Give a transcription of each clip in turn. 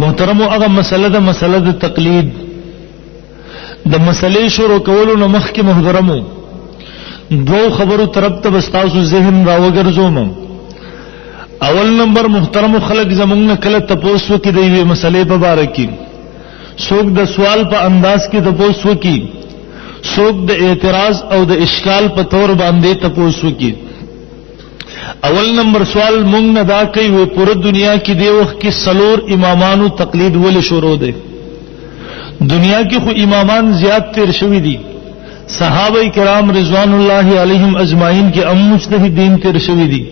محترمو هغه مسله د تقلید د مسلې شروع کولو نه مخکې محترمو دو خبرو طرف ته بستاسو ذهن راوګرځوم. اول نمبر محترمو خلق زمونږ نه کله تپوس وکړي د یوې مسلې په باره کې، څوک د سوال په انداز کې تپوس وکړي، څوک د اعتراض او د اشکال په طور باندې تپوس وکړي. اول نمبر سوال مونږ نه دا کوي وی پوره دنیا کې دی وخت کې سلور امامانو تقلید ولې شروع دی؟ دنیا کې خو امامان زیات تیر شوي دي، صحابه کرام رضوان الله علیهم اجمعین کې مجتهدین تیر شوي دي،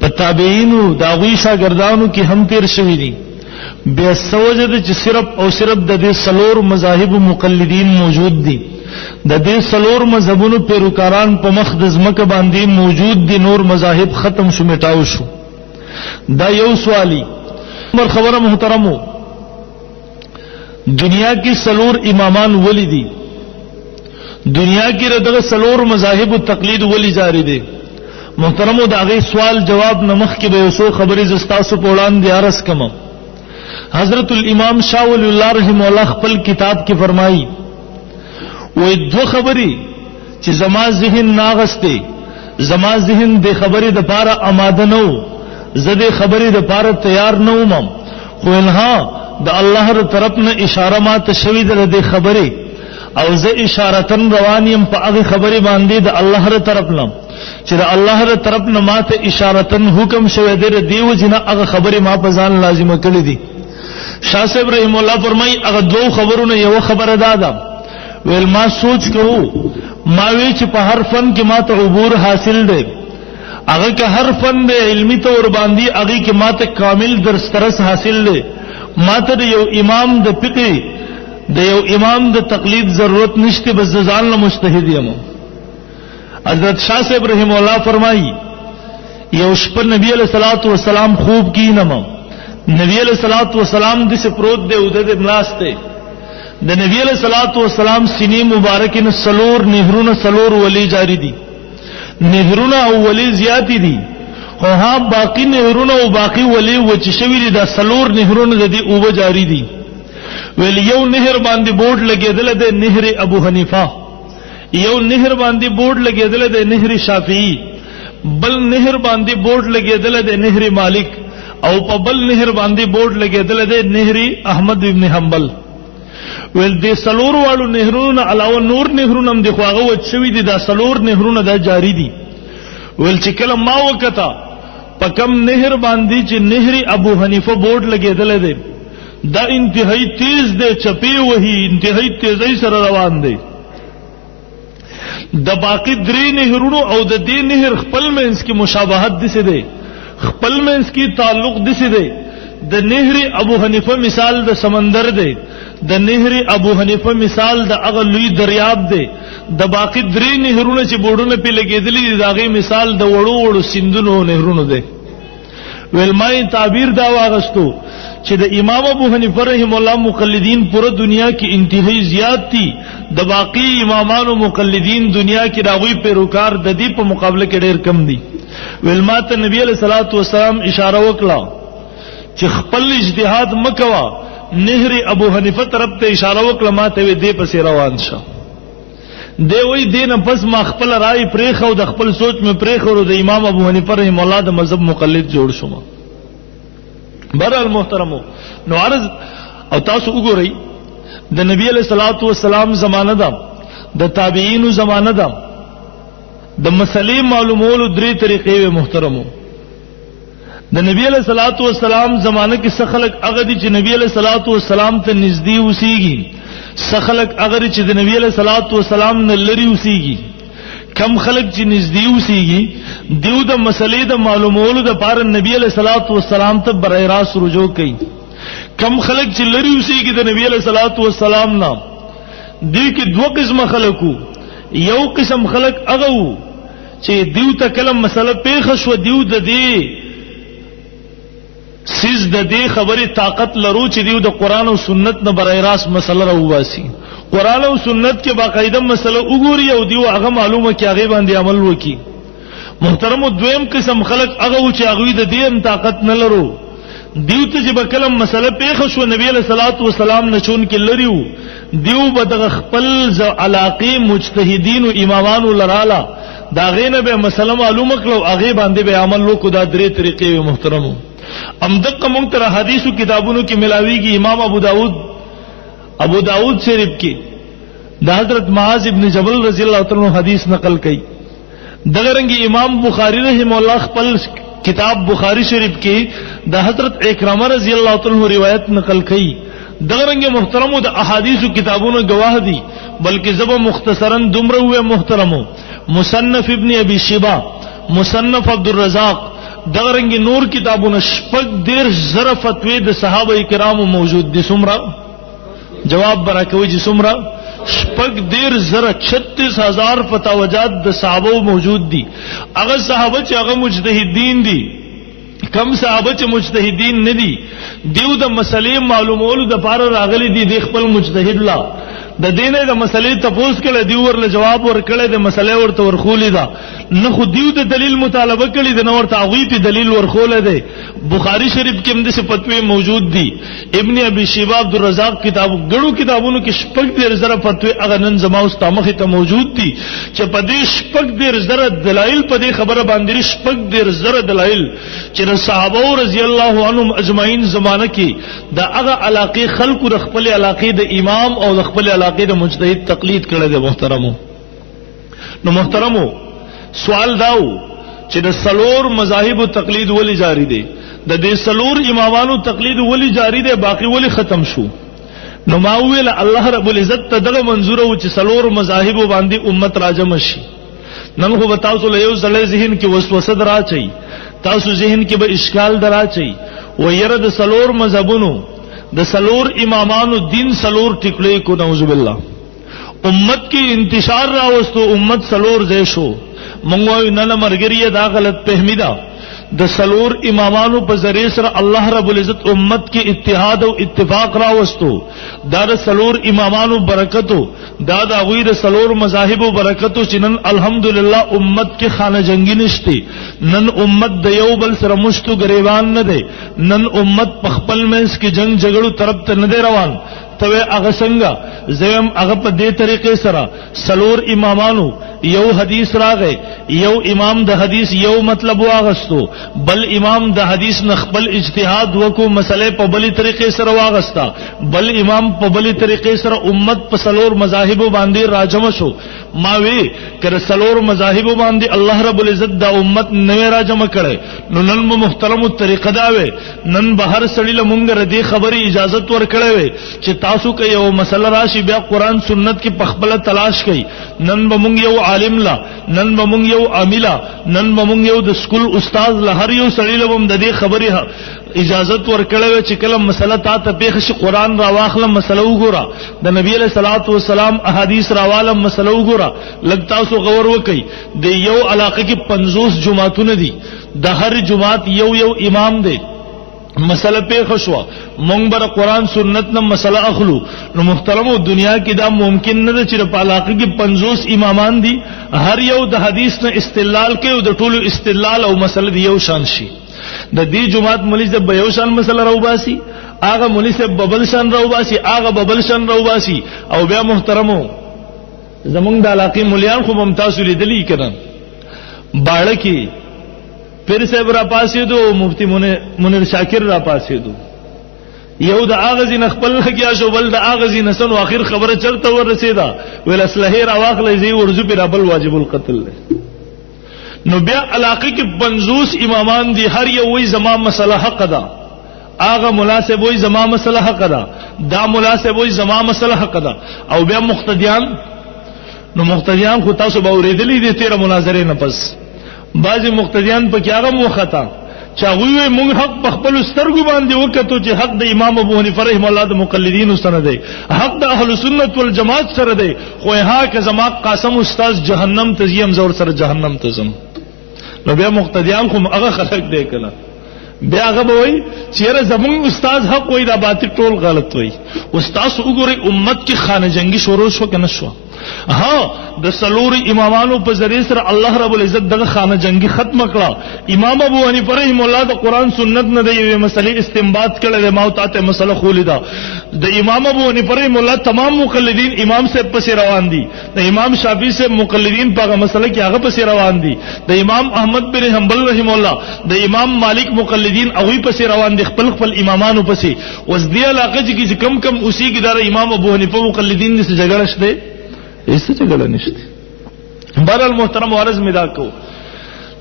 په تابعینو داغوی شاگردانو کې هم تیر شوي دي. بیا سوجد چې صرف او صرف د دې سلور مذاهب مقلدین موجود دي، د دې سلور مذهبونو پیروکاران په مخ د ځمکه باندې موجود دي، نور مذاهب ختم شو میټاو شو. دا یو سوالی. نمبر خبره محترمو دنیا کې سلور امامان ولی دي، دنیا کې دغه سلور مذاهب تقلید ولی جاری دي؟ محترمو دا غي سوال جواب نمخ کې به یو خبرې زستاسو په وړاندې عرض کړم. حضرت الامام شاه ولی الله رحمه الله خپل کتاب کې فرمایي وې دو خبرې چې زما ذهن ناغسته، زما ذهن د خبرې د پاره آماده نو، زه د خبرې د پاره تیار نه وم، خو انها د الله تر طرف نه اشاره ما ته شوې ده د خبرې، او زه اشارتن روان یم په هغه خبرې باندې د الله تر طرف نه چې د الله تر طرف نه ما ته اشارتن حکم شوی دی، دیو جنا هغه خبرې ما په ځان لازمه کړې دي. شاه صاحب رحم الله فرمایي هغه دوه خبرونه یو خبره ده ویل ما سوچ کوو ما وی چې په هر فن کې ما ته عبور حاصل دی، هغه که هر فن د علمی طور باندې هغه کې ما ته کامل درسترس حاصل دی، ما ته یو امام د فقه د یو امام د تقلید ضرورت نشته، بس ځان له مجتهد یم. حضرت شاه صاحب رحم الله فرمایي یو شپه نبی علیہ الصلوۃ والسلام خوب کینم، نبی علیہ الصلوۃ والسلام د سپروت دی او د ملاسته د نبی علیہ الصلوۃ والسلام سینې مبارک نه سلور نهرونه سلور ولی جاری دي، نهرونه او ولی زیات دي، خو ها باقی نهرونه او باقی ولی وچ شوی دي، دا سلور نهرونه د دې اوبه جاری دي. ویل یو نهر باندې بورډ لګیدل د نهر ابو حنیفه، یو نهر باندې بورډ لګیدل د نهر شافعی، بل نهر باندې بورډ لګیدل د نهر مالک، او په بل نهر باندې بورډ لګیدل د نهر احمد ابن حنبل. ویل دې سلور والو نهرونو علاوه نور نهرونه هم د خواغه وچ شوی دي، دا سلور نهرونه دا جاری دي. ویل چې کله ما وکتا په کم نهر باندې چې نهر ابو حنیفه بورډ لګیدل دی، دا انتہائی تیز دی، چپی وہی انتہائی تیزی سره روان دی. د باقی درې نهرونو او د دې نهر خپل منځ کې مشابهت دسه دی، خپل منځ کې تعلق دسه دی. د نهر ابو حنیفه مثال د سمندر دی، د نهر ابو حنیفه مثال د هغه لوی دریاب دی، د باقی درې نهرونه چې بورډونه په لګېدلې دي داغه مثال د وړو وړو سیندونو نهرونو دی. ویل مای تعبیر دا واغستو چې د امام ابو حنیفه رحم الله مقلدین پوره دنیا کې انتہائی زیات دي، د باقی امامانو مقلدین دنیا کې راوی پیروکار د دې په مقابله کې ډېر کم دي. ویل ماته نبی علیہ الصلوۃ والسلام اشاره وکړه چې خپل اجتهاد مکوا، نهر ابو حنیفه طرف ته اشاره وکړه، ماته وی دې پسې روان شه. دی وی دینه پس ما خپل رائے پرېخو، د خپل سوچ مې پرېخو، د امام ابو حنیفه رحم الله د مذهب مقلد جوړ شوم. برال محترمو نو عرض او تاسو وګورئ د نبی علیہ الصلوۃ والسلام زمانه ده، د تابعینو زمانه ده، د مسلې معلومولو درې طریقې وي محترمو. د نبی علیہ الصلوۃ والسلام زمانه کې سخلق هغه دي چې نبی علیہ الصلوۃ والسلام ته نږدې اوسېږي، سخلق هغه چې د نبی علیہ الصلوۃ والسلام نه لري اوسېږي. کم خلق چې نږدې اوسېږي دیو د مسلې د معلومولو د پاره نبی علیہ الصلوۃ والسلام ته برای راست رجوع کوي. کم خلق چې لري اوسېږي د نبی علیہ الصلوۃ والسلام نه، دې کې دوه قسمه خلقو. یو قسم خلق هغه وو چې دیو ته کلم مسله پیښه شو، دیو د دې سیز د دې خبرې طاقت لرو چې دیو د قران او سنت نه برای راست مسله راوباسي، قران او سنت کې باقاعده مسله وګوري او دیو هغه معلومه کې هغه باندې عمل وکي. محترم دویم قسم خلق هغه چې هغه د دې طاقت نه لرو، دیو ته چې بکلم مسله پیښ شو نبی علیہ الصلوۃ والسلام نشون کې لریو دیو بدغ خپل علاقه مجتهدین او امامانو لرالا دا غینه به مسله معلومه کړو هغه باندې به عمل وکړو دا درې طریقې محترمو امدق مونږ تر حدیثو کتابونو کې ملاویږي امام ابو داود شریف کې دا حضرت معاذ ابن جبل رضی اللہ تعالی عنہ حدیث نقل کړي دغه رنګ امام بخاری رحم الله خپل کتاب بخاری شریف کې دا حضرت اکرامہ رضی اللہ تعالی عنہ روایت نقل کړي دغه رنګ محترمو د احادیث کتابونو گواه دي بلکې زبر مختصرا دمره ہوئے محترمو مصنف ابن ابي شيبه مصنف عبد الرزاق دغه رنګ نور کتابونو شپږ ډیر زره فتوی د صحابه کرامو موجود دي سمرا جواب برکوي چې سمرا شپږ ډیر زره 36000 فتاوجات د صحابه موجود دي هغه صحابه چې هغه مجتهدین دي کم صحابه چې مجتهدین نه دي دیو د مسلې معلومولو د پاره راغلي دي د خپل مجتهد لا د دینه د مسلې تفوس کړه دی ورله جواب ورکړه د مسلې ورته ورخولې ده نه خو دیو د دلیل مطالبه کړي د نور تعویض په دلیل ورخوله ده بخاری شریف کې هم د فتوی موجود دي ابن ابي شيبه عبد الرزاق کتاب غړو کتابونو کې شپږ ډیر زره فتوی اغه نن زما او مخه ته موجود دي چې په دې شپږ ډیر زره دلایل په دې خبره باندې شپږ ډیر زره دلایل چې صحابه رضی الله عنهم اجمعین زمانه کې دا هغه علاقه خلق او خپل علاقه د امام او د خپل علاقه د مجتهد تقلید کړي د محترمو نو محترمو سوال داو چې د سلور مذاهب تقلید ولی جاری دي د دې سلور امامانو تقلید ولی جاری دي باقی ولی ختم شو نو ما ویل الله رب العزت ته دغه منظور او چې سلور مذاهب باندې امت راجم شي نن خو تاسو له یو ځلې ذهن کې وسوسه دراچي تاسو ذهن کې به اشکال دراچي و ير د سلور مذهبونو د سلور امامانو دین سلور ټکړې کو نعوذ بالله امت کی انتشار راوستو امت سلور زیشو منگوی نن مرگریه دا غلط فهمی دا د سلور امامانو په ذریعہ سره الله رب العزت امت کې اتحاد او اتفاق راوستو دا د سلور امامانو برکتو دا د غویر سلور مذاهب برکتو چې نن الحمدلله امت کې خانه جنگی نشتی نن امت د یو بل سره مشتو گریوان نه دی نن امت په خپل منځ کې جنگ جګړو طرف ته نه دی روان توے اغه څنګه زم اغه په دې طریقې سره سلور امامانو یو حدیث راغی یو امام د حدیث یو مطلب واغستو بل امام د حدیث نخبل اجتهاد وکو مسئله په بلی طریقې سره واغستا بل امام په بلی طریقې سره امت په سلور مذاهب باندې راجم شو ما وی کر سلور مذاهب باندې الله رب العزت دا امت نوې راجم کړي نو نن محترم طریقه دا وې نن بهر سړی له مونږ ردی خبري اجازه ور کړې وې چې تاسو کې یو مسله راشي بیا قران سنت کې پخپله تلاش کړي نن به مونږ یو عالم لا نن به مونږ یو عاملا نن به مونږ یو د سکول استاد له هر یو سړی له هم د دې خبري اجازه ورکړه چې کله مسله تا ته پیښ شي قران را واخله مسله وګوره د نبی له صلوات و سلام احادیث راواله مسله وګوره لږ تاسو غور وکئ د یو علاقه کې 50 جماعتونه دي د هر جماعت یو امام دی مسله پیښ شو مونږ بر قران سنت نه مسله اخلو نو محترمو دنیا کې دا ممکن نه چې په علاقه کې 50 امامان دي هر یو د حدیث نه استدلال کوي او د ټولو استدلال او مسله دی یو شان شي د دې جماعت مولوی صاحب به یو شان مسله راوباسي هغه مولوی صاحب ببل شان راوباسي هغه ببل شان راوباسي او بیا محترمو زمونږ د علاقې مولیان خو ممتاز لیدلی کړه باړه کې پیر صاحب را پاسې دو مفتی منیر شاکر را پاسې دو یو د اغازی نخپل لګیا شو بل د اغازی نسن اخر خبره چرته ورسیدا ویل اصله را واخلې زی ورزو پر بل واجب القتل نو بیا علاقه کې 50 امامان دي هر یو وی زما مسله حق ده اغه مناسب وی زما مسله حق ده دا مناسب وی زما مسله حق ده او بیا مقتدیان نو مقتدیان خو تاسو به اوریدلی دي تیر مناظره نه پس بعضی مقتدیان په کیاغه مو خطا چاغوی مونږ حق په خپل سترګو باندې وکړو چې حق د امام ابو حنیفه رحم الله د مقلدین سره دی حق د اهل سنت والجماعت سره دی خو ها که زما قاسم استاد جهنم ته زیم زور سره جهنم ته زم نو بیا مقتدیان خو هغه خلق دی کنه بیا هغه وای چیرې زمون استاد حق وای دا باطل ټول غلط وای استاد وګوري امت کې خانه جنگي شروع شو کنه شو ها د سلور امامانو په ذریعہ سره الله رب العزت دغه خانه جنگي ختم کړه. امام ابو حنیفه رحم الله د قران سنت نه دی یوه مسلې استنباط کړل، ما او ته مسله خولیدا. د امام ابو حنیفه رحم الله تمام مقلدین امام سے پس روان دي، د امام شافعی سے مقلدین په مسله کې هغه پس روان دي، د امام احمد بن حنبل رحم الله د امام مالک مقلدین هغه پس روان دي، خپل خپل امامانو پسې. وس دی علاقه چې کم کم اوسې کې د امام ابو حنیفه مقلدین سره جګړه شته، ایسه جګړه نشته. بہرحال محترم وارث مدا کو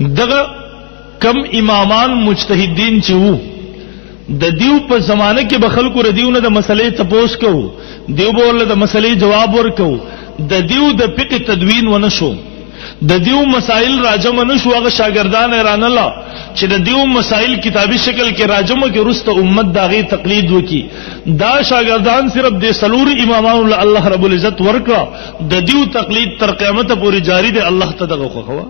دغه کم امامان مجتهدین چې وو د دیو په زمانه کې به خلکو ردیونه د مسلې تپوس کو، دیو به ورله د مسلې جواب ورکو، د دیو د فقه تدوین ونشو، د دیو مسائل راجم نشو. هغه شاګردان رانلا چې د دیو مسائل کتابی شکل کې راجم کې رسته امت داغي تقلید وکي، دا شاګردان صرف د سلور امامانو الله رب العزت ورکا، د دیو تقلید تر قیامت پورې جاری دی. الله ته دغه خو